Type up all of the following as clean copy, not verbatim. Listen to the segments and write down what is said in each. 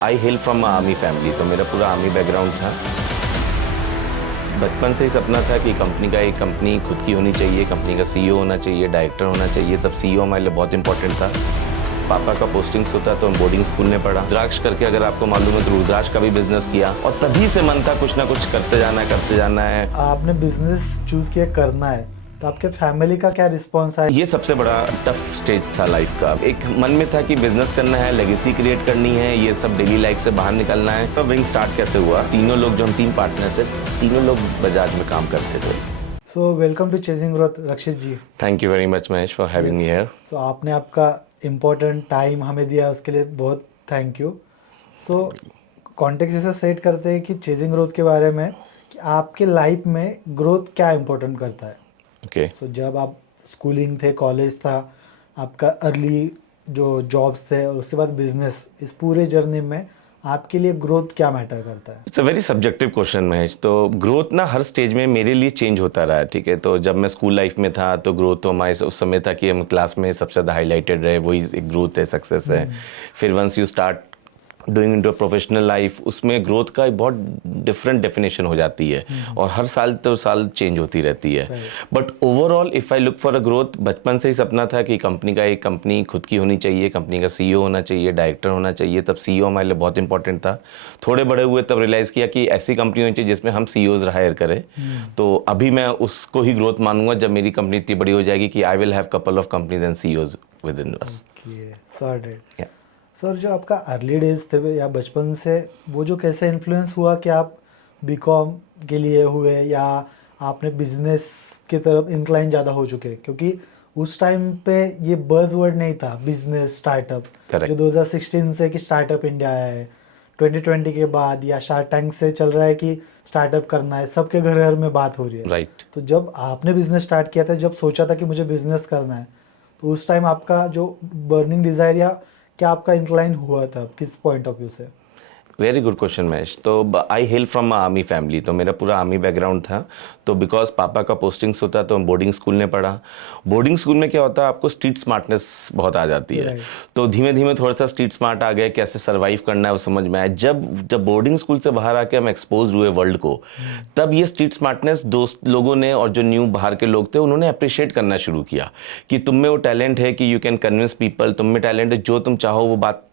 I hello from army family, तो मेरा पूरा आर्मी बैकग्राउंड था। बचपन से ही सपना था कि एक कंपनी खुद की होनी चाहिए, कंपनी का सीईओ होना चाहिए, डायरेक्टर होना चाहिए। तब सीईओ हमारे लिए बहुत इंपॉर्टेंट था। पापा का पोस्टिंग्स होता तो हम बोर्डिंग स्कूल में पढ़ा। रुद्राक्ष करके अगर आपको मालूम है तो रुद्राक्ष का भी बिजनेस किया और तभी से मन था कुछ ना कुछ करते जाना है। आपने बिजनेस चूज किया करना है, तो आपके फैमिली का क्या रिस्पॉन्स आया? ये सबसे बड़ा टफ स्टेज था लाइफ का। एक मन में था कि बिजनेस करना है, लेगेसी क्रिएट करनी है, ये सब डेली लाइफ से बाहर निकलना है। तो विंग स्टार्ट कैसे हुआ? तीनों लोग, जो हम 3 पार्टनर्स हैं, तीनों लोग बजाज में काम करते थे। So welcome to chasing growth Rakshit ji. Thank you very much Mahesh for having me here. So आपने आपका इम्पोर्टेंट टाइम हमें दिया, उसके लिए बहुत थैंक यू। सो कॉन्टेक्स्ट ऐसा सेट करते हैं कि चेजिंग ग्रोथ के बारे में, कि आपके लाइफ में ग्रोथ क्या इम्पोर्टेंट करता है। ओके। सो जब आप स्कूलिंग थे, कॉलेज था, आपका अर्ली जो जॉब्स थे और उसके बाद बिजनेस, इस पूरे जर्नी में आपके लिए ग्रोथ क्या मैटर करता है? It's a very subjective question Mahesh. तो ग्रोथ ना हर स्टेज में मेरे लिए चेंज होता रहा है, ठीक है। तो जब मैं स्कूल लाइफ में था तो ग्रोथ तो हमारे उस समय था कि हम क्लास में सबसे ज़्यादा हाईलाइटेड रहे, वही एक ग्रोथ है, सक्सेस है। फिर once you start doing into professional life, उसमें ग्रोथ का एक बहुत डिफरेंट डेफिनेशन हो जाती है और हर साल तो साल चेंज होती रहती है। But overall if I look for a growth, बचपन से ही सपना था कि एक कंपनी खुद की होनी चाहिए, कंपनी का सीईओ होना चाहिए, डायरेक्टर होना चाहिए। तब सीईओ हमारे लिए बहुत इंपॉर्टेंट था। थोड़े बड़े हुए तब रियलाइज़ किया कि ऐसी कंपनी होनी चाहिए जिसमें हम सीईओज हायर करें। तो अभी मैं उसको ही ग्रोथ मानूंगा जब मेरी कंपनी इतनी बड़ी हो जाएगी कि I will have couple of companies and CEOs with in us. Sorted. Sir, जो आपका अर्ली डेज थे या बचपन से, वो जो कैसे इन्फ्लुएंस हुआ कि आप बीकॉम के लिए हुए या आपने बिजनेस की तरफ इंक्लाइन ज़्यादा हो चुके? क्योंकि उस टाइम पे ये बज़ वर्ड नहीं था बिजनेस स्टार्टअप, जो करेक्ट। 2016 से कि स्टार्टअप इंडिया आया है, 2020 के बाद या शार्क टैंक से चल रहा है कि स्टार्टअप करना है, सबके घर घर में बात हो रही है। राइट। तो जब आपने बिजनेस स्टार्ट किया था, जब सोचा था कि मुझे बिजनेस करना है, तो उस टाइम आपका जो बर्निंग डिज़ायर या क्या आपका इंक्लाइन हुआ था, किस पॉइंट ऑफ व्यू से? Very good question Mahesh. तो आई हेल फ्रॉम आर्मी फैमिली, तो मेरा पूरा आर्मी बैकग्राउंड था। तो बिकॉज पापा का पोस्टिंग्स होता तो हम बोर्डिंग स्कूल में पढ़ा। बोर्डिंग स्कूल में क्या होता है, आपको स्ट्रीट स्मार्टनेस बहुत आ जाती है। Right. तो धीमे धीमे थोड़ा सा स्ट्रीट स्मार्ट आ गया, कैसे सर्वाइव करना है वो समझ में आया। जब जब बोर्डिंग स्कूल से बाहर आके हम एक्सपोज हुए वर्ल्ड को, तब ये स्ट्रीट स्मार्टनेस दोस्त लोगों ने और जो न्यू बाहर के लोग थे उन्होंने अप्रिशिएट करना शुरू किया कि तुम में वो टैलेंट है कि यू कैन कन्विंस पीपल, तुम में टैलेंट है, जो तुम चाहो वो बात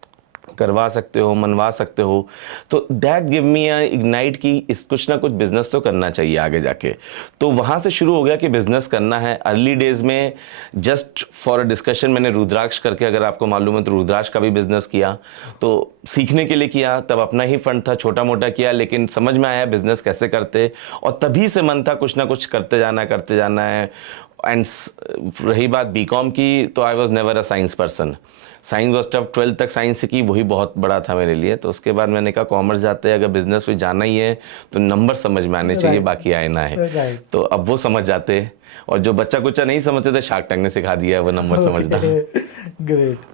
करवा सकते हो, मनवा सकते हो। तो that give me a ignite कि इस कुछ ना कुछ बिजनेस तो करना चाहिए आगे जाके। तो वहाँ से शुरू हो गया कि बिजनेस करना है। अर्ली डेज में जस्ट फॉर अ डिस्कशन मैंने रुद्राक्ष करके, अगर आपको मालूम है तो रुद्राक्ष का भी बिजनेस किया। तो सीखने के लिए किया, तब अपना ही फंड था, छोटा मोटा किया, लेकिन समझ में आया बिजनेस कैसे करते और तभी से मन था कुछ ना कुछ करते जाना है। एंड रही बात बीकॉम की, तो I was never a science person. Science was tough. 12th तक साइंस की, वही बहुत बड़ा था मेरे लिए। तो उसके बाद मैंने कहा कॉमर्स जाते हैं, अगर बिजनेस में जाना ही है तो नंबर समझ में आने चाहिए, राइट। बाकी आए ना है। राइट। तो अब वो समझ जाते। और जो बच्चा कुच्चा नहीं समझते थे, शार्क टैंक ने सिखा दिया है वो नंबर समझना। Okay, great.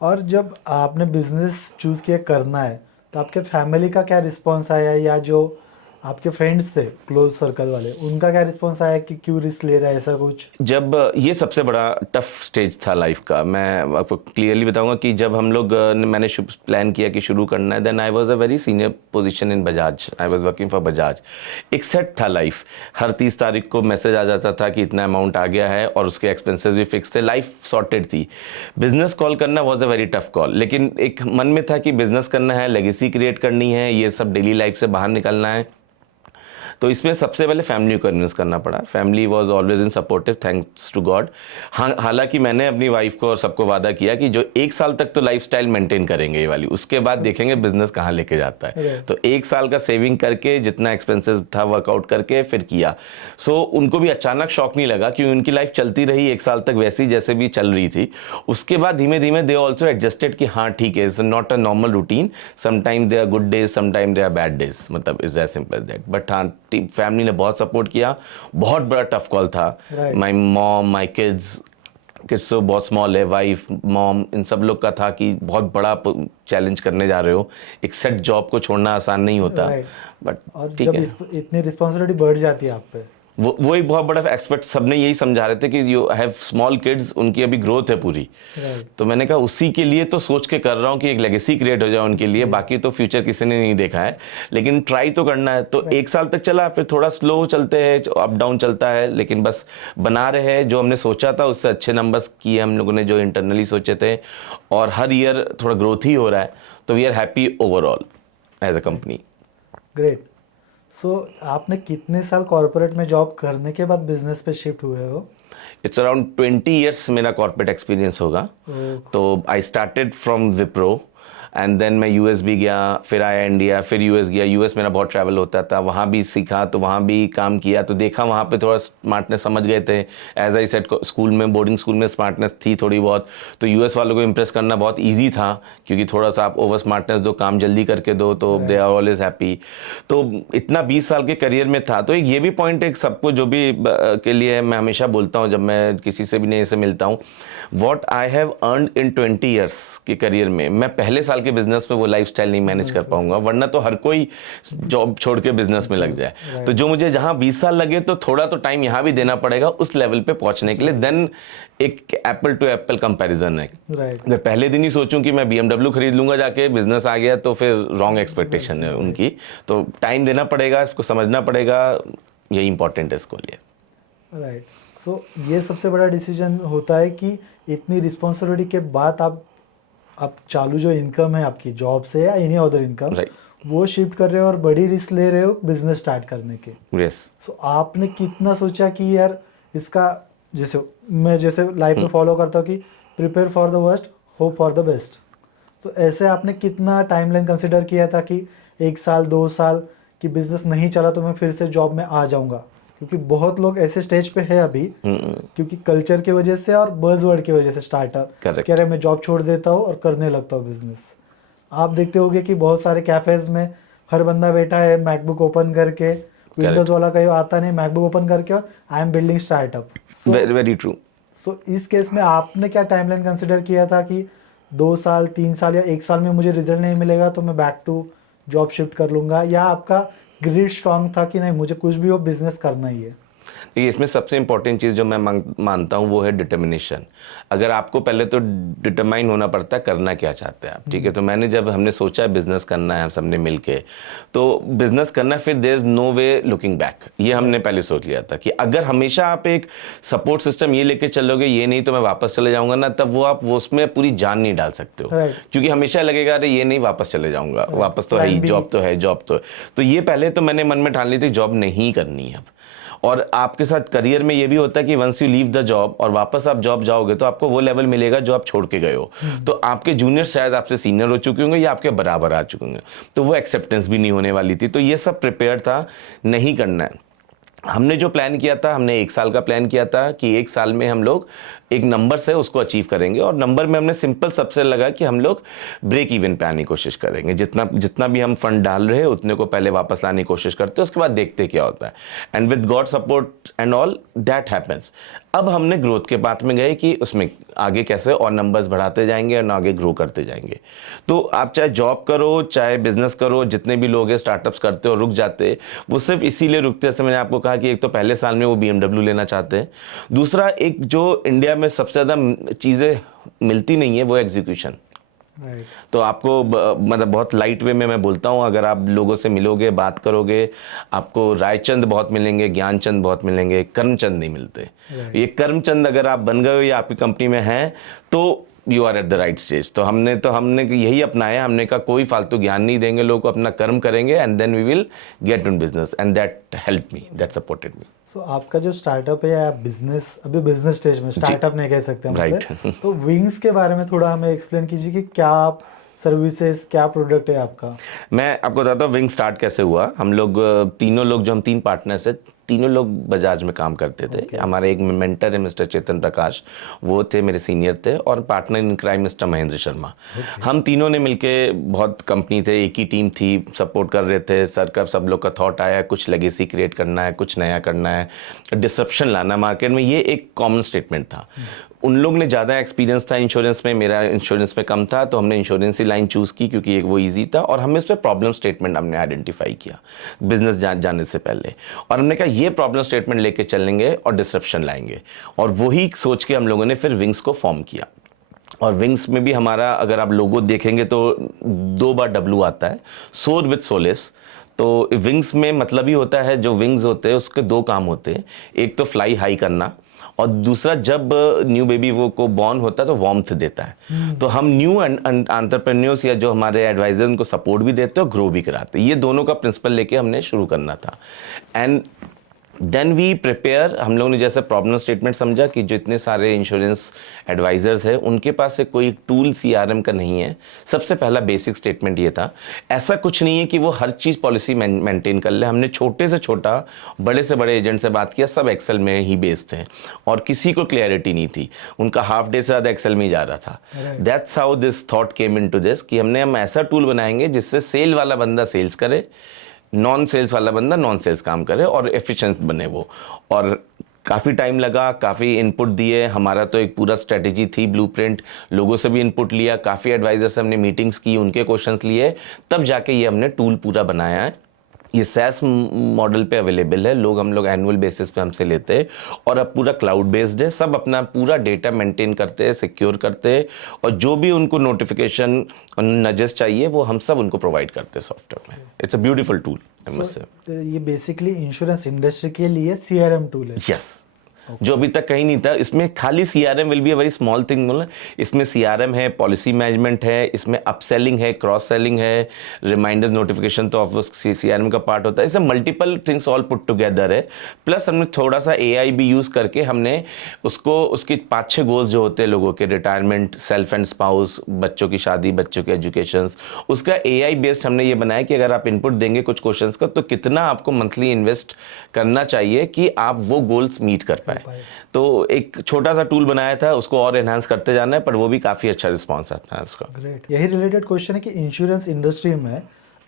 और जब आपने बिजनेस चूज किया करना है, तो आपके फैमिली का क्या रिस्पॉन्स आया, या जो आपके फ्रेंड्स थे क्लोज सर्कल वाले, उनका क्या रिस्पॉन्स आया कि क्यों रिस्क ले रहा है, ऐसा कुछ? जब ये सबसे बड़ा टफ स्टेज था लाइफ का, मैं आपको क्लियरली बताऊंगा कि जब हम लोग मैंने प्लान किया कि शुरू करना है, then I was a very senior position in Bajaj, I was working for Bajaj. एक सेट था लाइफ। हर 30 तारीख को मैसेज आ जाता था कि इतना अमाउंट आ गया है और उसके एक्सपेंसेस भी फिक्स थे, लाइफ सॉर्टेड थी। बिजनेस कॉल करना was a very tough call, लेकिन एक मन में था कि बिजनेस करना है, लेगेसी क्रिएट करनी है, ये सब डेली लाइफ से बाहर निकलना है। तो इसमें सबसे पहले फैमिली को कन्विंस करना पड़ा। Family was always in supportive, thanks to God. हाँ, हालांकि मैंने अपनी वाइफ को और सबको वादा किया कि जो 1 साल तक तो लाइफस्टाइल मेंटेन करेंगे ये वाली, उसके बाद देखेंगे बिजनेस कहाँ लेके जाता है। Right. तो 1 साल का सेविंग करके, जितना एक्सपेंसेस था वर्कआउट करके फिर किया। सो उनको भी अचानक शॉक नहीं लगा कि उनकी लाइफ चलती रही 1 साल तक वैसी जैसे भी चल रही थी। उसके बाद धीमे धीमे दे ऑल्सो एडजस्टेड कि हाँ ठीक है, it's not a normal routine, sometime they are good days, sometime they are bad days, मतलब is as simple as that. But हाँ, फैमिली ने बहुत सपोर्ट किया। बहुत बड़ा टफ कॉल था। Right. My mom, my kids, kids तो बहुत स्मॉल है, वाइफ, मॉम, इन सब लोग का था कि बहुत बड़ा चैलेंज करने जा रहे हो, एक सेट जॉब को छोड़ना आसान नहीं होता। राइट। बट और ठीक जब है। इतनी रिस्पॉन्सिबिलिटी बढ़ जाती है आप पे, वो एक बहुत बड़ा एक्सपेक्ट, सबने यही समझा रहे थे कि यू हैव स्मॉल किड्स, उनकी अभी ग्रोथ है पूरी। राइट। तो मैंने कहा उसी के लिए तो सोच के कर रहा हूँ कि एक लेगेसी क्रिएट हो जाए उनके लिए, बाकी तो फ्यूचर किसी ने नहीं देखा है, लेकिन ट्राई तो करना है। तो 1 साल तक चला, फिर थोड़ा स्लो चलते हैं, अप डाउन चलता है, लेकिन बस बना रहे हैं। जो हमने सोचा था उससे अच्छे नंबर्स किए हम लोगों ने, जो इंटरनली सोचे थे, और हर ईयर थोड़ा ग्रोथ ही हो रहा है। तो we are happy overall as a company. Great. So आपने कितने साल कॉर्पोरेट में जॉब करने के बाद बिजनेस पे शिफ्ट हुए हो? इट्स अराउंड 20 ईयर्स मेरा कॉर्पोरेट एक्सपीरियंस होगा। ओह, तो I started from Wipro, and then मैं यूएस भी गया, फिर आया इंडिया, फिर यूएस गया। यूएस मेरा बहुत ट्रैवल होता था, वहाँ भी सीखा, तो वहाँ भी काम किया, तो देखा वहाँ पे थोड़ा स्मार्टनेस समझ गए थे। एज आई सेड, स्कूल में, बोर्डिंग स्कूल में स्मार्टनेस थी थोड़ी बहुत, तो यूएस वालों को इम्प्रेस करना बहुत ईजी था, क्योंकि थोड़ा सा आप ओवर स्मार्टनेस दो, काम जल्दी करके दो, तो दे आर ऑलवेज हैप्पी। तो इतना 20 साल के करियर में था। तो ये भी पॉइंट एक सबको जो भी के लिए मैं हमेशा बोलता हूँ जब मैं किसी से भी नए से मिलता हूँ, what I have earned in 20 years के करियर में, मैं पहले साल के बिजनेस में वो लाइफस्टाइल नहीं मैनेज कर पाऊंगा, वरना तो हर कोई जॉब छोड़ के बिजनेस में लग जाए। तो जो मुझे जहां 20 साल लगे, तो थोड़ा तो टाइम यहां भी देना पड़ेगा उस लेवल पे पहुंचने के लिए। देन एक एप्पल टू एप्पल कंपैरिजन है। राइट। अगर पहले दिन ही सोचूं कि मैं BMW खरीद लूंगा जाके, बिजनेस आ गया, तो फिर रॉन्ग एक्सपेक्टेशन है उनकी। तो टाइम देना पड़ेगा, इसको समझना पड़ेगा, यही इंपॉर्टेंट है इसको लिए। राइट। सो ये सबसे बड़ा डिसीजन होता है कि इतनी रिस्पॉन्सिबिलिटी के बाद आप चालू जो इनकम है आपकी जॉब से या एनी अदर इनकम, राइट। वो शिफ्ट कर रहे हो और बड़ी रिस्क ले रहे हो बिजनेस स्टार्ट करने के। यस। सो आपने कितना सोचा कि यार इसका, जैसे मैं जैसे लाइफ में फॉलो करता हूँ कि prepare for the worst, hope for the best. तो ऐसे आपने कितना टाइमलाइन कंसिडर किया था कि 1 साल 2 साल की बिजनेस नहीं चला तो मैं फिर से जॉब में आ जाऊंगा? क्योंकि बहुत लोग ऐसे स्टेज पे है अभी, क्योंकि कल्चर की वजह से और बज़वर्ड की वजह से स्टार्टअप Correct. कह रहे मैं जॉब छोड़ देता हूँ और करने लगता हूँ बिजनेस। आप देखते होंगे कि बहुत सारे कैफेज में हर बंदा बैठा है मैकबुक ओपन करके, विंडोज वाला कहीं आता नहीं, मैकबुक ओपन करके और I am building startup. Very true. So इस केस में आपने क्या टाइमलाइन कंसिडर किया था कि 2 साल 3 साल या 1 साल में मुझे रिजल्ट नहीं मिलेगा तो मैं बैक टू जॉब शिफ्ट कर लूंगा, या आपका ग्रिड स्ट्रांग था कि नहीं मुझे कुछ भी हो बिजनेस करना ही है? देखिए, इसमें सबसे इंपॉर्टेंट चीज़ जो मैं मानता हूँ वो है डिटर्मिनेशन। अगर आपको पहले तो डिटरमाइन होना पड़ता है करना क्या चाहते हैं आप, ठीक है। तो हमने सोचा बिजनेस करना है, हम सबने मिलके तो बिजनेस करना है, फिर there is no way looking back. ये हमने पहले सोच लिया था कि अगर हमेशा आप एक सपोर्ट सिस्टम ये लेके चलोगे, ये नहीं तो मैं वापस चले जाऊंगा ना, तब वो आप वो उसमें पूरी जान नहीं डाल सकते हो। Right. क्योंकि हमेशा लगेगा अरे ये नहीं, वापस चले जाऊंगा, वापस तो है ही, Plan B. जॉब तो है, जॉब तो है। तो ये पहले तो मैंने मन में ठान ली थी जॉब नहीं करनी है अब। और आपके साथ करियर में ये भी होता है कि once you leave the job और वापस आप जॉब जाओगे तो आपको वो लेवल मिलेगा जो आप छोड़ के गए हो। तो आपके जूनियर शायद आपसे सीनियर हो चुके होंगे या आपके बराबर आ चुके होंगे, तो वो एक्सेप्टेंस भी नहीं होने वाली थी। तो ये सब प्रिपेयर था, नहीं करना है। हमने जो प्लान किया था, हमने 1 साल का प्लान किया था कि 1 साल में हम लोग एक नंबर से उसको अचीव करेंगे। और नंबर में हमने सिंपल सबसे लगा कि हम लोग ब्रेक इवन पे आने की कोशिश करेंगे। जितना भी हम फंड डाल रहे हैं उतने को पहले वापस लाने की कोशिश करते हैं, उसके बाद देखते क्या होता है। And with God support and all that happens. अब हमने ग्रोथ के पाथ में गए कि उसमें आगे कैसे और नंबर्स बढ़ाते जाएंगे और आगे ग्रो करते जाएंगे। तो आप चाहे जॉब करो चाहे बिजनेस करो, जितने भी लोग हैं स्टार्टअप्स करते हो रुक जाते, वो सिर्फ इसीलिए रुकते हैं, जैसे मैंने आपको कहा कि एक तो पहले साल में वो BMW लेना चाहते हैं, दूसरा एक जो इंडिया में सबसे ज़्यादा चीज़ें मिलती नहीं है वो एग्जीक्यूशन। Right. तो आपको मतलब बहुत लाइट वे में मैं बोलता हूँ, अगर आप लोगों से मिलोगे, बात करोगे, आपको रायचंद बहुत मिलेंगे, ज्ञानचंद बहुत मिलेंगे, कर्मचंद नहीं मिलते। ये कर्मचंद अगर आप बन गए हो या आपकी कंपनी में हैं तो you are at the right stage. तो हमने यही अपनाया, हमने कहा कोई फालतू ज्ञान नहीं देंगे लोगों को, अपना कर्म करेंगे and then we will get in business, and that help me, that supported me. So आपका जो स्टार्टअप है या बिजनेस, अभी बिजनेस स्टेज में, स्टार्टअप नहीं कह सकते हम Right. उसे, तो विंग्स के बारे में थोड़ा हमें एक्सप्लेन कीजिए कि क्या आप सर्विसेज, क्या प्रोडक्ट है आपका? मैं आपको बताता हूँ विंग स्टार्ट कैसे हुआ। हम लोग तीनों लोग, जो हम 3 पार्टनर्स हैं, तीनों लोग बजाज में काम करते थे। Okay. हमारे एक मेंटर है मिस्टर चेतन प्रकाश, वो थे मेरे सीनियर थे, और partner in crime mister Mahendra Sharma. हम तीनों ने मिलके, बहुत कंपनी थे, एक ही टीम थी, सपोर्ट कर रहे थे। सर का सब लोग का थॉट आया कुछ लेगेसी क्रिएट करना है, कुछ नया करना है, डिसरप्शन लाना मार्केट में, ये एक कॉमन स्टेटमेंट था। उन लोग ने ज़्यादा एक्सपीरियंस था इंश्योरेंस में, मेरा इंश्योरेंस में कम था, तो हमने इंश्योरेंस ही लाइन चूज़ की क्योंकि एक वो ईजी था, और हमें इस पर प्रॉब्लम स्टेटमेंट हमने आइडेंटिफाई किया बिजनेस जाने से पहले, और हमने कहा ये प्रॉब्लम स्टेटमेंट लेके चलेंगे और डिसरप्शन लाएंगे, और वही सोच के हम लोगों ने फिर विंग्स को फॉर्म किया। और विंग्स में भी हमारा, अगर आप लोगो देखेंगे तो 2 बार W आता है, सोर विद सोलिस। तो विंग्स में मतलब ही होता है, जो विंग्स होते हैं उसके 2 काम होते हैं, एक तो फ्लाई हाई करना, और दूसरा जब न्यू बेबी वो को बॉर्न होता है तो वार्मथ देता है। तो हम न्यू एंटरप्रेन्योर्स या जो हमारे एडवाइजर उनको सपोर्ट भी देते हैं और ग्रो भी कराते हैं। ये दोनों का प्रिंसिपल लेके हमने शुरू करना था। एंड देन वी प्रिपेयर, हम लोगों ने जैसे प्रॉब्लम स्टेटमेंट समझा कि जो इतने सारे इंश्योरेंस एडवाइजर्स हैं उनके पास से कोई टूल CRM का नहीं है। सबसे पहला बेसिक स्टेटमेंट ये था, ऐसा कुछ नहीं है कि वो हर चीज़ पॉलिसी मेंटेन कर ले। हमने छोटे से छोटा, बड़े से बड़े एजेंट से बात किया, सब एक्सेल में ही बेस्ड थे और किसी को क्लैरिटी नहीं थी, उनका हाफ डे से ज़्यादा एक्सेल में ही जा रहा था। That's how this thought came into this कि हम ऐसा टूल बनाएंगे जिससे सेल वाला बंदा सेल्स करे, नॉन सेल्स वाला बंदा नॉन सेल्स काम करे और एफिशिएंट बने वो। और काफ़ी टाइम लगा, काफ़ी इनपुट दिए, हमारा तो एक पूरा स्ट्रेटेजी थी, ब्लूप्रिंट, लोगों से भी इनपुट लिया, काफ़ी एडवाइजर से हमने मीटिंग्स की, उनके क्वेश्चंस लिए, तब जाके ये हमने टूल पूरा बनाया है। ये SaaS मॉडल पे अवेलेबल है, हम लोग एनुअल बेसिस पे हमसे लेते हैं, और अब पूरा क्लाउड बेस्ड है, सब अपना पूरा डेटा मेंटेन करते हैं, सिक्योर करते हैं, और जो भी उनको नोटिफिकेशन नजेस चाहिए वो हम सब उनको प्रोवाइड करते हैं सॉफ्टवेयर में। It's a beautiful tool, I must say. ये बेसिकली इंश्योरेंस इंडस्ट्री के लिए CRM टूल है। यस, जो अभी तक कहीं नहीं था। इसमें खाली CRM will be a very small thing, बोला इसमें CRM है, पॉलिसी मैनेजमेंट है, इसमें अपसेलिंग है, क्रॉस सेलिंग है, रिमाइंडर्स नोटिफिकेशन तो ऑफ CRM का पार्ट होता है, इसमें multiple things all put together है। प्लस हमने थोड़ा सा AI भी यूज़ करके हमने उसको, उसकी 5-6 गोल्स जो होते हैं लोगों के, रिटायरमेंट, सेल्फ एंड स्पाउस, बच्चों की शादी, बच्चों के एजुकेशन, उसका AI बेस्ड हमने ये बनाया कि अगर आप इनपुट देंगे कुछ क्वेश्चंस का तो कितना आपको मंथली इन्वेस्ट करना चाहिए कि आप वो गोल्स मीट कर पाए। तो एक छोटा सा टूल बनाया था, उसको और एनहांस करते जाना है, पर वो भी काफ़ी अच्छा रिस्पॉन्स आता है उसका। ग्रेट। यही रिलेटेड क्वेश्चन है कि इंश्योरेंस इंडस्ट्री में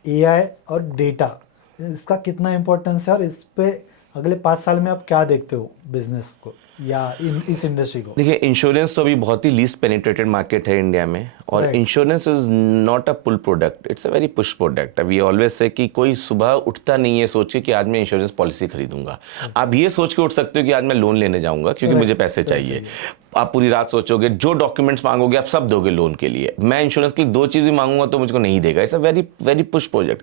AI और डेटा, इसका कितना इंपॉर्टेंस है, और इस पे अगले 5 साल में आप क्या देखते हो बिजनेस को या इस इंडस्ट्री को? देखिए, इंश्योरेंस तो अभी बहुत ही लीस्ट पेनिट्रेटेड मार्केट है इंडिया में, और insurance is not a pull product, it's a very push product. We always say कि कोई सुबह उठता नहीं है सोच के कि आज मैं इंश्योरेंस पॉलिसी खरीदूंगा। आप ये सोच के उठ सकते हो कि आज मैं लोन लेने जाऊंगा क्योंकि मुझे पैसे चाहिए। आप पूरी रात सोचोगे, जो डॉक्यूमेंट्स मांगोगे आप सब दोगे लोन के लिए। मैं इंश्योरेंस के लिए 2 चीज़ भी मांगूंगा तो मुझको नहीं देगा। It's a very very push project.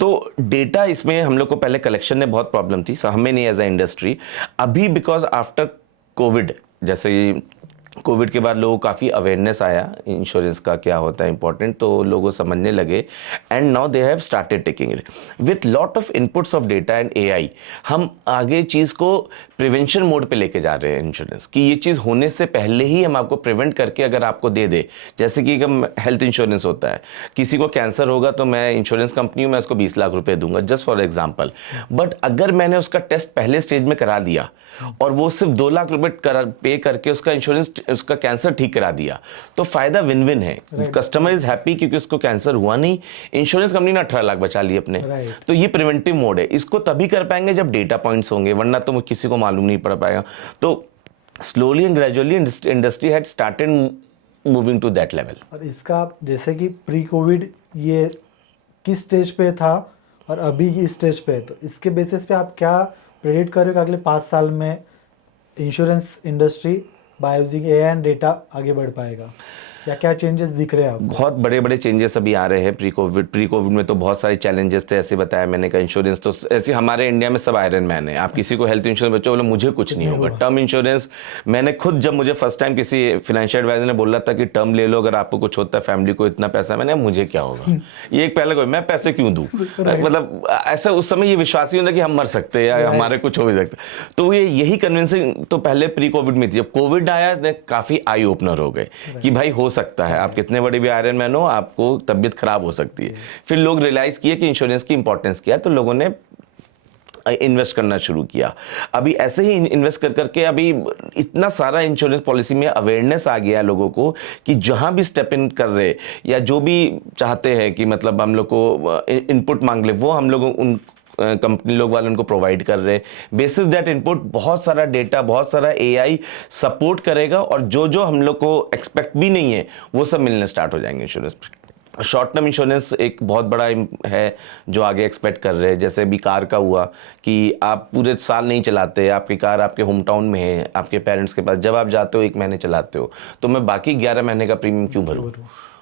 तो डेटा, इसमें हम लोग को पहले कलेक्शन में बहुत प्रॉब्लम थी, हमें नहीं एज अ इंडस्ट्री। अभी बिकॉज आफ्टर कोविड, जैसे कोविड के बाद लोगों को काफ़ी अवेयरनेस आया इंश्योरेंस का क्या होता है इंपॉर्टेंट, तो लोगों समझने लगे, and now they have started taking it with lot of inputs of data and AI। हम आगे चीज़ को प्रिवेंशन मोड पे लेके जा रहे हैं इंश्योरेंस कि ये चीज़ होने से पहले ही हम आपको प्रिवेंट करके अगर आपको दे दे। जैसे कि हम हेल्थ इंश्योरेंस होता है, किसी को कैंसर होगा तो मैं इंश्योरेंस कंपनी हूँ, मैं उसको 20 लाख रुपए दूंगा, जस्ट फॉर एग्जाम्पल। बट अगर मैंने उसका टेस्ट पहले स्टेज में करा दिया और वो सिर्फ 2 लाख रुपए पे करके उसका इंश्योरेंस, उसका कैंसर ठीक करा दिया, तो फायदा विन विन है। कस्टमर इज हैप्पी क्योंकि उसको कैंसर हुआ नहीं, इंश्योरेंस कंपनी ने 18 लाख बचा लिए अपने। तो ये प्रिवेंटिव मोड है। इसको तभी कर पाएंगे जब डेटा पॉइंट्स होंगे, वरना तो किसी को मालूम नहीं पड़ पाएगा। तो slowly and gradually industry had started moving to that level. और इसका जैसे कि प्री कोविड ये किस स्टेज पे था और अभी इस स्टेज पे है, तो इसके बेसिस पे आप क्या प्रेडिक्ट करोगे अगले 5 साल में insurance industry by using AI and data आगे बढ़ पाएगा, या क्या चेंजेस दिख रहे हैं आपको? बहुत बड़े बड़े चेंजेस अभी आ रहे हैं। प्री कोविड में तो बहुत सारे चैलेंजेस थे, ऐसे बताया मैंने का इंश्योरेंस तो ऐसे हमारे इंडिया में सब आयरन मैन है। आप किसी को हेल्थ इंश्योरेंस बच्चों बोले मुझे कुछ नहीं होगा, टर्म इंश्योरेंस, मैंने खुद, जब मुझे फर्स्ट टाइम किसी फाइनेंशियल एडवाइजर ने बोला था कि टर्म ले लो अगर आपको कुछ होता है, फैमिली को इतना पैसा, मैंने मुझे क्या होगा, ये एक पहले कोई, मैं पैसे क्यों दूं, मतलब ऐसा उस समय ये विश्वास ही होता कि हम मर सकते हैं या हमारे कुछ हो भी सकता। तो ये यही कन्विंसिंग तो पहले प्री कोविड में थी। जब कोविड आया काफी आई ओपनर हो गए कि भाई हो सकता है, आप कितने बड़े भी आयरन मैन हो, आपको तबीयत खराब हो सकती है। फिर लोग रियलाइज किए कि इंश्योरेंस की इंपॉर्टेंस क्या है, तो लोगों ने इन्वेस्ट करना शुरू किया। अभी ऐसे ही इन्वेस्ट कर करके अभी इतना सारा इंश्योरेंस पॉलिसी में अवेयरनेस आ गया लोगों को कि जहां भी स्टेप इन कर रहे या जो भी चाहते हैं कि मतलब हम लोग को इनपुट मांग ले, वो हम लोग कंपनी लोग वाले उनको प्रोवाइड कर रहे हैं। बेसिस दैट इनपुट बहुत सारा डेटा, बहुत सारा एआई सपोर्ट करेगा, और जो जो हम लोग को एक्सपेक्ट भी नहीं है वो सब मिलने स्टार्ट हो जाएंगे इंश्योरेंस। शॉर्ट टर्म इंश्योरेंस एक बहुत बड़ा है जो आगे एक्सपेक्ट कर रहे हैं। जैसे अभी कार का हुआ कि आप पूरे साल नहीं चलाते, आपकी कार आपके होम टाउन में है, आपके पेरेंट्स के पास, जब आप जाते हो 1 महीने चलाते हो, तो मैं बाकी 11 महीने का प्रीमियम क्यों भरूं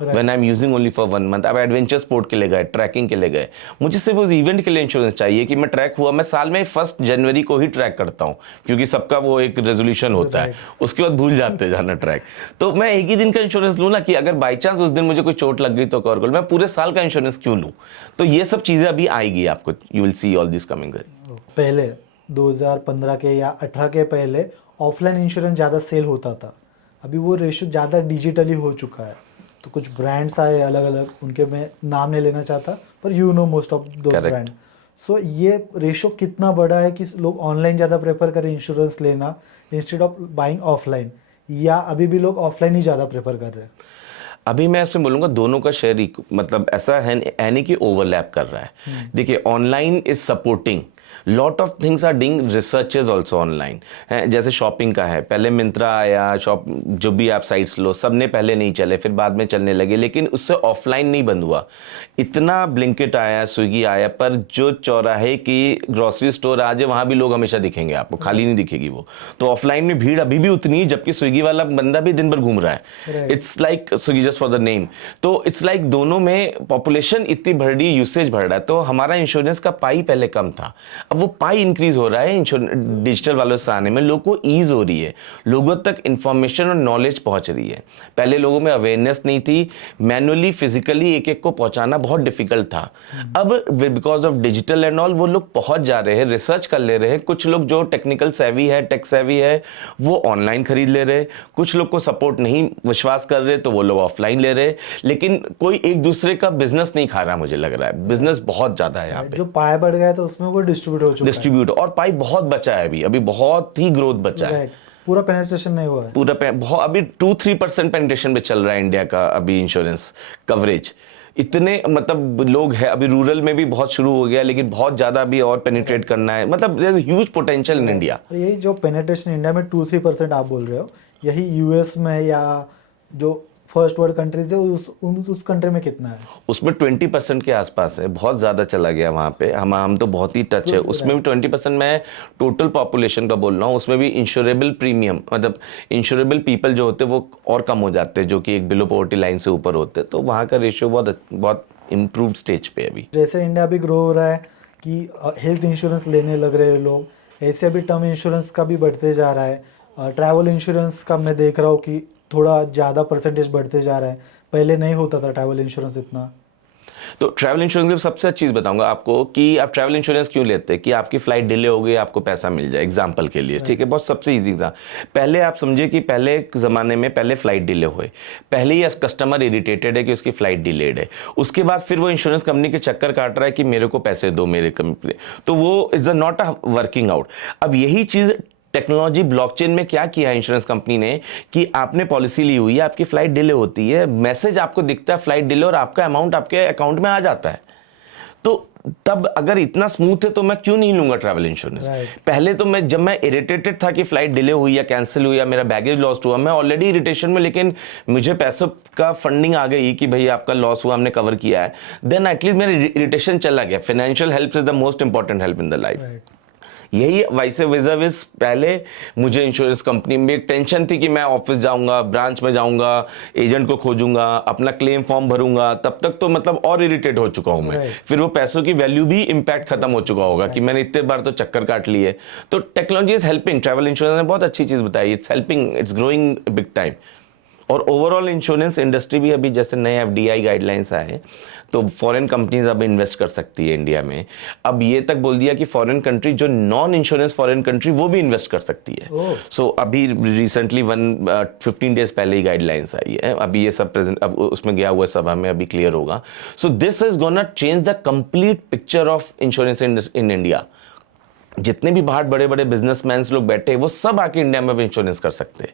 when I am using only for 1 month. अब एडवेंचर स्पोर्ट के लिए गए, ट्रैकिंग के लिए गए, मुझे सिर्फ उस इवेंट के लिए इंश्योरेंस चाहिए कि मैं ट्रैक हुआ, मैं साल में 1 जनवरी को ही ट्रैक करता हूं, क्योंकि सबका वो एक रेजोल्यूशन होता है, उसके बाद भूल जाते हैं जाना ट्रैक। तो मैं एक ही दिन का इंश्योरेंस लूँ ना, कि अगर बाई चांस उस दिन मुझे कोई चोट लग गई तो कवर कर, मैं पूरे साल का इंश्योरेंस क्यों लूँ? तो ये सब चीज़ें अभी आएगी आपको, you will see all this coming. पहले 2015 के या 18 के पहले ऑफलाइन इंश्योरेंस ज़्यादा सेल होता था, अभी वो रेशियो ज़्यादा डिजिटली हो चुका है। तो कुछ ब्रांड्स आए अलग अलग, उनके मैं नाम नहीं लेना चाहता, पर यू नो मोस्ट ऑफ दो ब्रांड। सो ये रेशियो कितना बड़ा है कि लोग ऑनलाइन ज़्यादा प्रेफर करें इंश्योरेंस लेना इंस्टेड ऑफ बाइंग ऑफलाइन, या अभी भी लोग ऑफलाइन ही ज़्यादा प्रेफर कर रहे हैं? अभी मैं इसमें बोलूंगा दोनों का शेयर मतलब ऐसा है नहीं कि ओवरलैप कर रहा है। देखिए, online is supporting lot of things, are doing researches also online है। जैसे शॉपिंग का है, पहले मिंत्रा आया, शॉप जो भी आप साइट्स लो, सब ने पहले नहीं चले, फिर बाद में चलने लगे, लेकिन उससे ऑफलाइन नहीं बंद हुआ। इतना ब्लिंकिट आया, स्विगी आया, पर जो चौराहे की ग्रोसरी स्टोर आज है वहां भी लोग हमेशा दिखेंगे आपको, खाली नहीं दिखेगी वो। तो ऑफलाइन में भीड़ अभी भी उतनी, जबकि स्विगी वाला बंदा भी दिन भर घूम रहा है। It's like Swiggy just for the name. तो इट्स लाइक दोनों में पॉपुलेशन इतनी बढ़ रही, यूसेज बढ़ रहा है। तो हमारा इंश्योरेंस का पाई पहले कम था, अब वो पाई इंक्रीज हो रहा है डिजिटल वालों से आने में, लोगों को ईज हो रही है, लोगों तक इंफॉर्मेशन और नॉलेज पहुंच रही है। पहले लोगों में अवेयरनेस नहीं थी, मैनुअली फिजिकली एक एक को पहुंचाना बहुत डिफिकल्ट था। अब because of digital and all वो लोग पहुंच जा रहे हैं, रिसर्च कर ले रहे हैं। कुछ लोग जो टेक्निकल सेवी है, टेक सेवी है, वो ऑनलाइन खरीद ले रहे। कुछ लोग को सपोर्ट नहीं, विश्वास कर रहे, तो वो लोग ऑफलाइन ले रहे। लेकिन कोई एक दूसरे का बिजनेस नहीं खा रहा, मुझे लग रहा है बिजनेस बहुत ज्यादा है यहाँ पे। जो पाए बढ़ गया तो उसमें वो डिस्ट्रीब्यूट हो चुका है, और पाई बहुत बचा है, अभी बहुत ही ग्रोथ बचा है, पूरा पेनिट्रेशन नहीं हुआ है, बहुत अभी 2-3% पेनिट्रेशन पे चल रहा है इंडिया का अभी इंश्योरेंस कवरेज। इतने मतलब लोग हैं, अभी रूरल में भी बहुत शुरू हो गया, लेकिन बहुत ज्यादा अभी और पेनिट्रेट करना है। मतलब there is huge potential in India. यही जो पेनिट्रेशन इंडिया में 2-3% आप बोल रहे हो, यही यूएस में या जो फर्स्ट वर्ल्ड कंट्रीज है उस कंट्री में कितना है? उसमें 20% के आसपास है, बहुत ज़्यादा चला गया वहाँ पे। हम तो बहुत ही टच है उसमें भी। 20% मैं टोटल पॉपुलेशन का बोल रहा हूँ, उसमें भी इंश्योरेबल प्रीमियम, मतलब इंश्योरेबल पीपल जो होते हैं वो और कम हो जाते हैं, जो कि एक बिलो पॉवर्टी लाइन से ऊपर होते हैं। तो वहाँ का रेशियो बहुत इम्प्रूव्ड स्टेज पे अभी। जैसे इंडिया अभी ग्रो हो रहा है कि हेल्थ इंश्योरेंस लेने लग रहे हैं लोग, ऐसे अभी टर्म इंश्योरेंस का भी बढ़ते जा रहा है। ट्रैवल इंश्योरेंस का मैं देख रहा हूँ कि थोड़ा ज़्यादा परसेंटेज बढ़ते जा रहा है, पहले नहीं होता था ट्रैवल इंश्योरेंस इतना। तो ट्रैवल इंश्योरेंस की सबसे अच्छी चीज़ बताऊंगा आपको कि आप ट्रैवल इंश्योरेंस क्यों लेते हैं, कि आपकी फ्लाइट डिले हो गई, आपको पैसा मिल जाए, एग्जांपल के लिए, ठीक है। बहुत सबसे इजी था। पहले आप समझिए कि पहले ज़माने में पहले फ्लाइट डिले हुए, पहले ही कस्टमर इरिटेटेड है कि उसकी फ्लाइट डिलेड है, उसके बाद फिर वो इंश्योरेंस कंपनी के चक्कर काट रहा है कि मेरे को पैसे दो मेरे कंपनी, तो वो is not a working out. अब यही चीज़ टेक्नोलॉजी ब्लॉकचेन में क्या किया है इंश्योरेंस कंपनी ने, कि आपने पॉलिसी ली हुई है, आपकी फ्लाइट डिले होती है, मैसेज आपको दिखता है फ्लाइट डिले, और आपका अमाउंट आपके अकाउंट में आ जाता है। तो तब अगर इतना स्मूथ है तो मैं क्यों नहीं लूंगा ट्रैवल इंश्योरेंस? पहले तो जब मैं इरिटेटेड था कि फ्लाइट डिले हुई या कैंसिल हुई या मेरा बैगेज लॉस्ट हुआ, मैं ऑलरेडी इरिटेशन में, लेकिन मुझे पैसों का फंडिंग आ गई कि भाई आपका लॉस हुआ, हमने कवर किया है, देन एटलीस्ट मेरा इरिटेशन चला गया। Financial help is the most important help in the life. यही वाइस वर्सा, पहले मुझे इंश्योरेंस कंपनी में एक टेंशन थी कि मैं ऑफिस जाऊंगा, ब्रांच में जाऊंगा, एजेंट को खोजूंगा, अपना क्लेम फॉर्म भरूंगा, तब तक तो मतलब और इरिटेट हो चुका हूं मैं। फिर वो पैसों की वैल्यू भी इंपैक्ट खत्म हो चुका होगा कि मैंने इतने बार तो चक्कर काट लिए। तो technology is helping, travel insurance ने बहुत अच्छी चीज बताई, it's helping, it's growing big time. और ओवरऑल इंश्योरेंस इंडस्ट्री भी अभी जैसे नए एफडीआई गाइडलाइंस आए, तो फॉरेन कंपनीज अब इन्वेस्ट कर सकती है इंडिया में। अब ये तक बोल दिया कि फॉरेन कंट्री जो नॉन इंश्योरेंस फॉरेन कंट्री वो भी इन्वेस्ट कर सकती है। सो अभी रिसेंटली 15 डेज पहले ही गाइडलाइंस आई है, अभी ये सब प्रेजेंट, अब उसमें गया हुआ सभा में अभी क्लियर होगा। So this is gonna change the complete picture of insurance in India. जितने भी बाहर बड़े बड़े बिजनेसमैन लोग बैठे हैं वो सब आके इंडिया में इंश्योरेंस कर सकते हैं,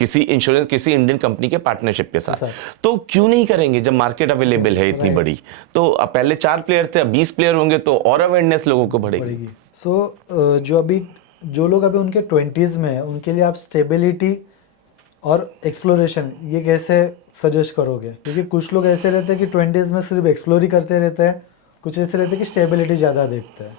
किसी इंश्योरेंस, किसी इंडियन कंपनी के पार्टनरशिप के साथ। सर। तो क्यों नहीं करेंगे जब मार्केट अवेलेबल है इतनी Right. बड़ी? तो अब पहले 4 प्लेयर थे, अब 20 प्लेयर होंगे तो और अवेयरनेस लोगों को बढ़ेगी। पड़ेगी। जो लोग अभी उनके 20s में है, उनके लिए आप स्टेबिलिटी और एक्सप्लोरेशन ये कैसे सजेस्ट करोगे? क्योंकि कुछ लोग ऐसे रहते हैं कि 20s में सिर्फ एक्सप्लोर ही करते रहते हैं, कुछ ऐसे रहते हैं कि स्टेबिलिटी ज़्यादा देखते हैं।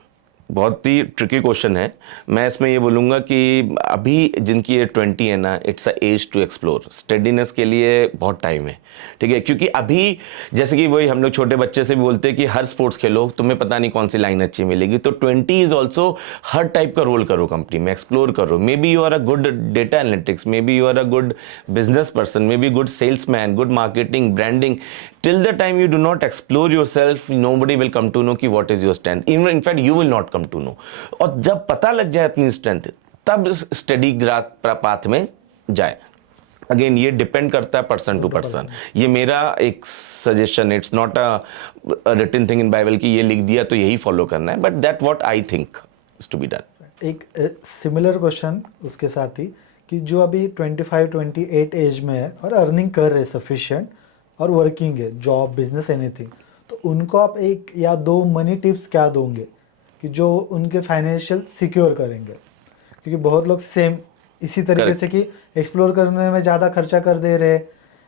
बहुत ही ट्रिकी क्वेश्चन है। मैं इसमें ये बोलूँगा कि अभी जिनकी ये 20 है ना, it's a age to explore. Steadiness के लिए बहुत टाइम है, ठीक है? क्योंकि अभी जैसे कि वही हम लोग छोटे बच्चे से भी बोलते हैं कि हर स्पोर्ट्स खेलो, तुम्हें पता नहीं कौन सी लाइन अच्छी मिलेगी। तो 20 इज ऑल्सो हर टाइप का रोल करो कंपनी में, एक्सप्लोर करो। Maybe you are a good data analytics, maybe you are a good business person, maybe good salesman, good marketing, branding. Till the time you do not explore yourself, nobody will come to know कि what is your strength. Even in fact, you will not come to know. और जब पता लग जाए अपनी strength, तब study growth path में जाए। अगेन ये डिपेंड करता है पर्सन टू पर्सन। ये मेरा एक suggestion, it's not a written thing in Bible कि ये लिख दिया तो यही फॉलो करना है, but that what I think is to be done. एक सिमिलर क्वेश्चन उसके साथ ही कि जो अभी 25-28 एज में है और अर्निंग कर रहे सफिशिएंट और वर्किंग है, जॉब, बिजनेस, एनीथिंग, तो उनको आप एक या दो मनी टिप्स क्या दोगे कि जो उनके फाइनेंशियल सिक्योर करेंगे? क्योंकि बहुत लोग सेम इसी तरीके Correct. से कि एक्सप्लोर करने में ज़्यादा खर्चा कर दे रहे,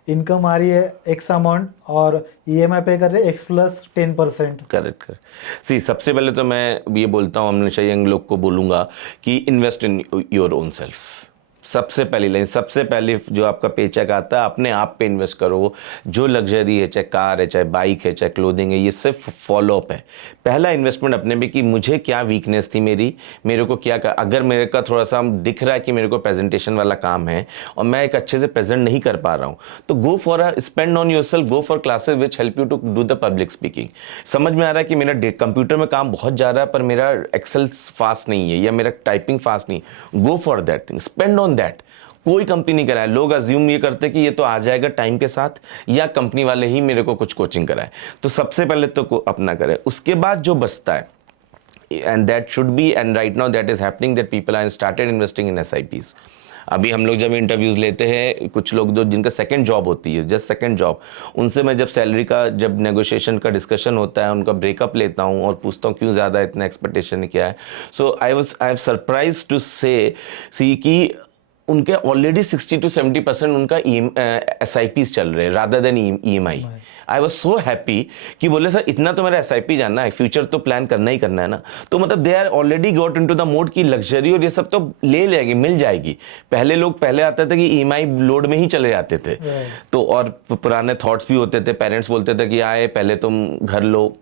इनकम आ रही है एक्स अमाउंट और ईएमआई पे कर रहे X plus 10%। Correct correct. See सबसे पहले तो मैं ये बोलता हूँ, हमेशा यंग लोग को बोलूँगा कि invest in your own self. सबसे पहली लाइन, सबसे पहले जो आपका पेचेक आता है अपने आप पे इन्वेस्ट करो। जो लग्जरी है, चाहे कार है, चाहे बाइक है, चाहे क्लोथिंग है, ये सिर्फ फॉलो अप है। पहला इन्वेस्टमेंट अपने में कि मुझे क्या वीकनेस थी मेरे को क्या अगर मेरे का थोड़ा सा दिख रहा है कि मेरे को प्रेजेंटेशन वाला काम है और मैं एक अच्छे से प्रेजेंट नहीं कर पा रहा हूँ, तो go for a spend on yourself, go for classes which help you to do the public speaking. समझ में आ रहा है कि मेरा कंप्यूटर में काम बहुत जा रहा है पर मेरा एक्सेल फास्ट नहीं है या मेरा टाइपिंग फास्ट नहीं, go for that thing, spend on that. कोई कंपनी नहीं कराए। लोग अज्यूम ये करते कि ये तो आ जाएगा टाइम के साथ या कंपनी वाले ही मेरे को कुछ कोचिंग कराए। तो सबसे पहले तो अपना करें, उसके बाद जो बचता है, and that should be, and right now that is happening, that people are started investing in SIPs। अभी हम लोग जब इंटरव्यूज लेते हैं, कुछ लोग जो जिनका सेकंड जॉब होती है, जस्ट सेकंड जॉब, उनसे मैं जब सैलरी का जब नेगोशिएशन का डिस्कशन होता है, उनका ब्रेकअप लेता हूँ और पूछता हूँ क्यों ज़्यादा इतना एक्सपेक्टेशन क्या है। सो आई हैव सरप्राइज टू सी कि उनके ऑलरेडी 60 to 70% उनका SIPs चल रहे हैं rather than EMI। I was so happy कि बोले सर इतना तो मेरा SIP जानना है, फ्यूचर तो प्लान करना ही करना है ना। तो मतलब they are already got into the mode की लग्जरी और ये सब तो ले लेगी, मिल जाएगी। पहले आते थे कि EMI लोड में ही चले जाते थे। तो और पुराने थॉट्स भी होते थे, पेरेंट्स बोलते थे कि आए पहले तुम घर लो,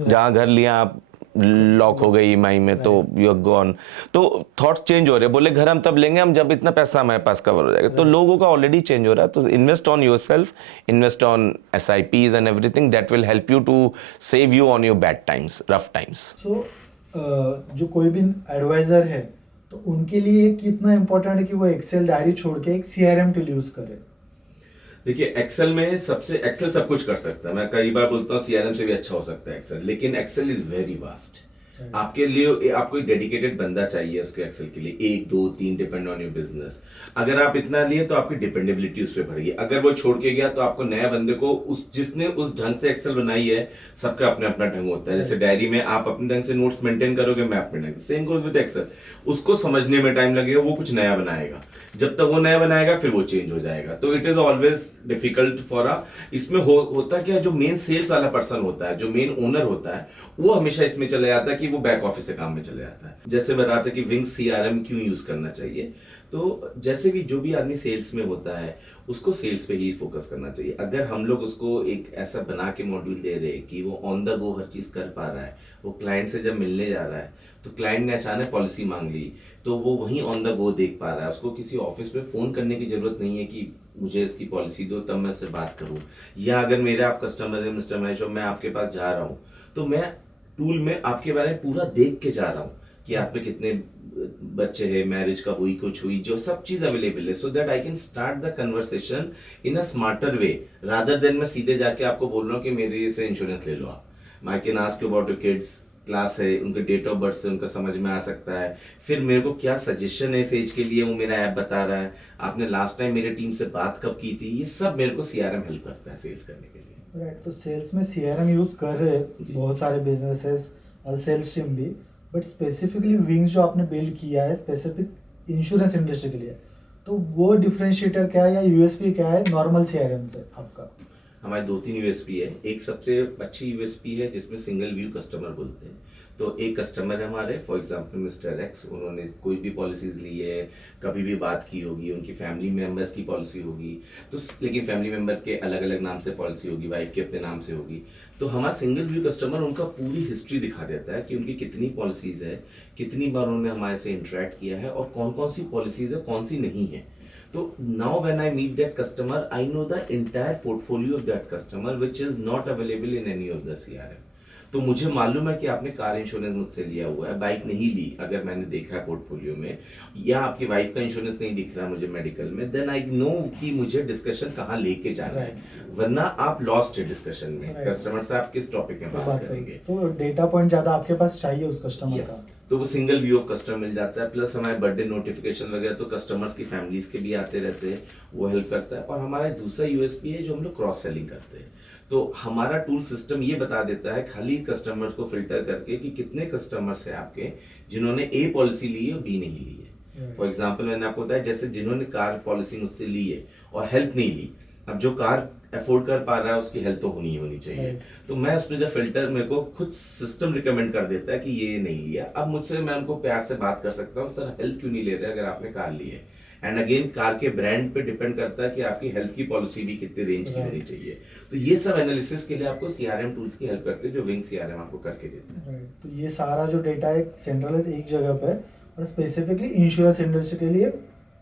जहाँ घर लिया आप लॉक हो गई EMI में तो यू आर गॉन। तो थॉट्स चेंज हो रहे, बोले घर हम तब लेंगे हम जब इतना पैसा हमारे पास कवर हो जाएगा। तो लोगों का ऑलरेडी चेंज हो रहा है। तो invest on yourself, invest on SIPs and everything that will help you to save you on your bad times, rough times. So जो कोई भी एडवाइजर है तो उनके लिए कितना इम्पोर्टेंट है कि वो एक्सेल डायरी छोड़ के एक CRM टूल यूज करे? देखिए एक्सेल सब कुछ कर सकता है। मैं कई बार बोलता हूँ CRM से भी अच्छा हो सकता है एक्सेल, लेकिन एक्सेल इज वेरी वास्ट। आपके लिए आपको एक डेडिकेटेड बंदा चाहिए उसके एक्सेल के लिए, 1 2 3 डिपेंड ऑन योर बिजनेस। अगर आप इतना लिए तो आपकी डिपेंडेबिलिटी उस पर बढ़ेगी। अगर वो छोड़ के गया तो आपको नया बंदे को जिसने उस ढंग से एक्सेल बनाई है, सबका अपना अपना ढंग होता है। जैसे डायरी में आप अपने ढंग से नोट्स मेंटेन करोगे, मैं अपने ढंग से, सेम गोज विद एक्सेल। उसको समझने में टाइम लगेगा, वो कुछ नया बनाएगा, जब तक वो नया बनाएगा फिर वो चेंज हो जाएगा। तो it is always difficult for इसमें होता क्या, जो मेन सेल्स वाला पर्सन होता है, जो मेन ओनर होता है, वो हमेशा इसमें चले जाता है कि वो बैक ऑफिस से काम में चले जाता है। जैसे बताते कि विंग CRM क्यों यूज करना चाहिए, तो जैसे भी जो भी आदमी सेल्स में होता है उसको सेल्स पे ही फोकस करना चाहिए। अगर हम लोग उसको एक ऐसा बना के मॉड्यूल दे रहे हैं कि वो ऑन द गो हर चीज कर पा रहा है, वो क्लाइंट से जब मिलने जा रहा है तो क्लाइंट ने अचानक पॉलिसी मांग ली तो वो वहीं ऑन द गो देख पा रहा है, उसको किसी ऑफिस में फोन करने की जरूरत नहीं है कि मुझे इसकी पॉलिसी दो तब मैं इससे बात करूं। या अगर मेरे आप कस्टमर है मिस्टर महेश और मैं आपके पास जा रहा हूं तो मैं टूल में आपके बारे में पूरा देख के जा रहा हूं कि आप पे कितने बच्चे हैं, मैरिज का हुई, कुछ हुई, जो सब चीज अवेलेबल है, so that I can start the conversation in a smarter way rather than मैं सीधे जाके आपको बोल रहा हूँ कि मेरे से इंश्योरेंस ले लो आप। I can ask you about your kids, class है, उनके डेट ऑफ बर्थ से उनका समझ में आ सकता है। फिर मेरे को क्या सजेशन है इस एज के लिए, वो मेरा ऐप बता रहा है। आपने लास्ट टाइम मेरे टीम से बात कब की थी, ये सब मेरे को सीआरएम हेल्प करता है सेल्स करने के लिए। राइट, तो सेल्स में सीआरएम यूज कर रहे हैं बहुत सारे बिजनेसेस और सेल्स टीम भी, बट स्पेसिफिकली विंग्स जो आपने बिल्ड किया है स्पेसिफिक इंश्योरेंस इंडस्ट्री के लिए, तो वो डिफरेंशिएटर क्या है या यूएसपी क्या है नॉर्मल सीआरएम से आपका? हमारे 2-3 यूएसपी है। एक सबसे अच्छी यूएसपी है जिसमें सिंगल व्यू कस्टमर बोलते हैं। तो एक कस्टमर है हमारे, फॉर एग्जांपल मिस्टर एक्स, उन्होंने कोई भी पॉलिसीज ली है, कभी भी बात की होगी, उनकी फैमिली मेंबर्स की पॉलिसी होगी, तो लेकिन फैमिली मेंबर के अलग अलग नाम से पॉलिसी होगी, वाइफ के अपने नाम से होगी। तो हमारा सिंगल व्यू कस्टमर उनका पूरी हिस्ट्री दिखा देता है कि उनकी कितनी पॉलिसीज है, कितनी बार उन्होंने हमारे से इंटरेक्ट किया है और कौन कौन सी पॉलिसीज है, कौन सी नहीं है। So now when I meet that customer, I know the entire portfolio of that customer, which is not available in any of the CRM. तो मुझे मालूम है कि आपने कार इंश्योरेंस मुझसे लिया हुआ है, बाइक नहीं ली अगर मैंने देखा है पोर्टफोलियो में, या आपकी वाइफ का इंश्योरेंस नहीं दिख रहा मुझे मेडिकल में, देन आई नो कि मुझे डिस्कशन कहाँ लेके जाना है, वरना आप लॉस्ट है डिस्कशन में। कस्टमर से आप किस टॉपिक में बात करेंगे। तो डेटा पॉइंट ज्यादा आपके पास चाहिए उस कस्टमर का। तो वो सिंगल व्यू ऑफ कस्टमर मिल जाता है। प्लस हमारे बर्थडे नोटिफिकेशन वगैरह तो कस्टमर्स की फैमिलीज के भी आते रहते हैं, वो हेल्प करता है। और हमारा दूसरा यूएसपी है जो हम लोग क्रॉस सेलिंग करते हैं। तो हमारा टूल सिस्टम ये बता देता है खाली कस्टमर्स को फिल्टर करके कि कितने कस्टमर्स हैं आपके जिन्होंने ए पॉलिसी ली है और बी नहीं ली है। फॉर एग्जाम्पल मैंने आपको बताया, जैसे जिन्होंने कार पॉलिसी मुझसे ली है और हेल्थ नहीं ली, अब जो कार अफोर्ड कर पा रहा है उसकी हेल्थ तो होनी चाहिए। तो मैं उसमें जब फिल्टर, मेरे को खुद सिस्टम रिकमेंड कर देता है कि ये नहीं लिया। अब मुझसे मैं उनको प्यार से बात कर सकता हूँ, सर हेल्थ क्यों नहीं ले रहे अगर आपने कार ली है। एंड अगेन कार के ब्रांड पे डिपेंड करता है कि आपकी हेल्थ की पॉलिसी भी कितने रेंज की होनी चाहिए। तो ये सब एनालिसिस के लिए आपको सीआरएम टूल्स की हेल्प करते हैं, जो विंग सीआरएम आपको करके देते हैं। तो ये सारा जो डेटा है सेंट्रलाइज एक जगह पे, और स्पेसिफिकली इंश्योरेंस इंडस्ट्री के लिए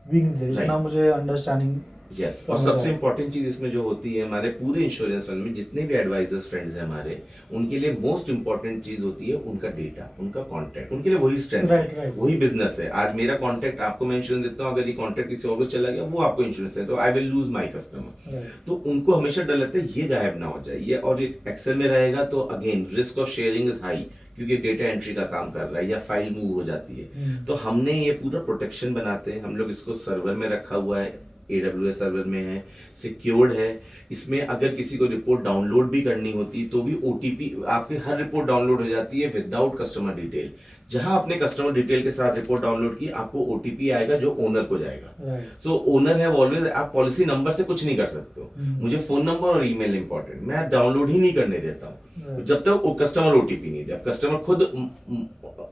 विंग्स है, इतना मुझे अंडरस्टैंडिंग। यस, और सबसे इंपॉर्टेंट चीज इसमें जो होती है, हमारे पूरे इंश्योरेंस फंड में जितने भी एडवाइजर्स फ्रेंड्स हैं हमारे, उनके लिए मोस्ट इंपॉर्टेंट चीज होती है उनका डेटा, उनका कॉन्टैक्ट। उनके लिए वही स्ट्रेंथ है, वही बिजनेस है। आज मेरा कॉन्टैक्ट आपको मैं इंश्योरेंस देता हूँ, अगर ये कॉन्टैक्ट किसी और को चला गया, वो आपको इंश्योरेंस है, तो I will lose my customer. तो उनको हमेशा डर लगता है ये गायब ना हो जाए। ये और एक्सेल में रहेगा तो again risk of sharing is high, क्योंकि डेटा एंट्री का काम कर रहा है या फाइल मूव हो जाती है। तो हमने ये पूरा प्रोटेक्शन बनाते हैं, हम लोग इसको सर्वर में रखा हुआ है, AWS सर्वर में है, सिक्योर्ड है। इसमें अगर किसी को रिपोर्ट डाउनलोड भी करनी होती तो भी OTP, आपकी हर रिपोर्ट डाउनलोड हो जाती है विदाउट कस्टमर डिटेल। जहां आपने कस्टमर डिटेल के साथ रिपोर्ट डाउनलोड की, आपको OTP आएगा जो ओनर को जाएगा। सो ओनर है ऑलवेज, आप पॉलिसी नंबर से कुछ नहीं कर सकते हो। मुझे फोन नंबर और ईमेल इंपॉर्टेंट, मैं डाउनलोड ही नहीं करने देता हूँ जब तक कस्टमर OTP नहीं दे। कस्टमर खुद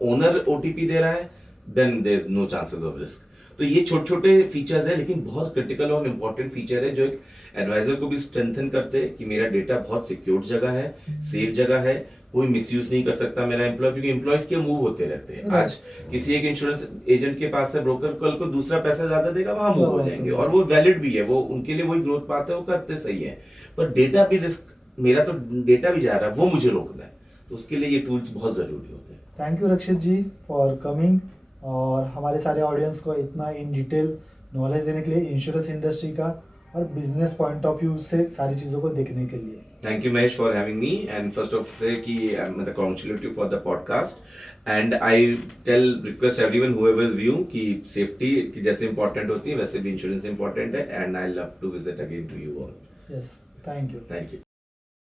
ओनर OTP दे रहा है, then there is no chances of risk. तो ये छोटे छोटे फीचर्स है, लेकिन बहुत क्रिटिकल और इम्पोर्टेंट फीचर है जो एक एडवाइजर को भी स्ट्रेंथन करते हैं कि मेरा डेटा बहुत सिक्योर्ड जगह है, सेफ जगह है, कोई मिसयूज नहीं कर सकता मेरा एम्प्लॉय, क्योंकि एम्प्लॉयज के मूव होते रहते हैं। आज किसी एक इंश्योरेंस एजेंट के पास से ब्रोकर, कल को दूसरा पैसा ज्यादा देगा, वहां मूव हो जाएंगे, और वो वैलिड भी है, वो उनके लिए वही ग्रोथ पाते हैं, वो करते सही है। पर डेटा भी रिस्क, मेरा तो डेटा भी जा रहा है, वो मुझे रोकना है, तो उसके लिए ये टूल्स बहुत जरूरी होते हैं। Thank you Rakshit ji for coming, और हमारे सारे ऑडियंस को इतना इन डिटेल नॉलेज देने के लिए, इंश्योरेंस इंडस्ट्री का और बिजनेस पॉइंट ऑफ व्यू से सारी चीज़ों को देखने के लिए। Thank you Mahesh for having me, and first of say कि मतलब congratulate you for the podcast, and I tell request everyone whoever is view कि सेफ्टी की जैसे इंपॉर्टेंट होती है वैसे भी इंश्योरेंस इंपॉर्टेंट है, and I love to visit again to you all. Yes, thank you. Thank you.